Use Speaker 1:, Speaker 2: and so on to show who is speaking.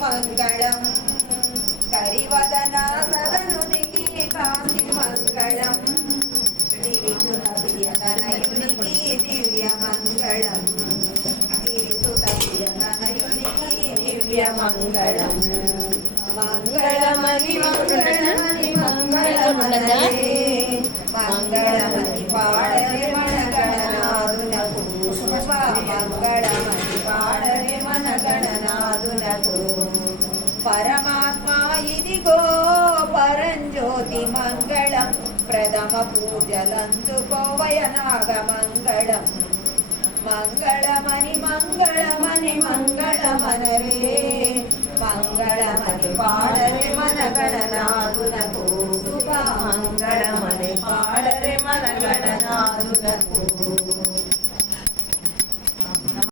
Speaker 1: మంగళం కరివదన సదనునికి కాంతి మంగళం దివిసుత ప్రియతనయునికి దివ్య మంగళం దివిసుత ప్రియతనయునికి దివ్య మంగళం మంగళమని మంగళమని మంగళమనరే మంగళమని గణనాదునకు పరమాత్మ ఇదిగో పరంజ్యోతి మంగళం ప్రథమ పూజలందుకోవయ నాగమంగళం. మంగళమని మంగళమని మంగళమనరే మంగళమని పాడరే మన గణనాథునకు శుభ. మంగళమని పాడరే మన గణనాథునకు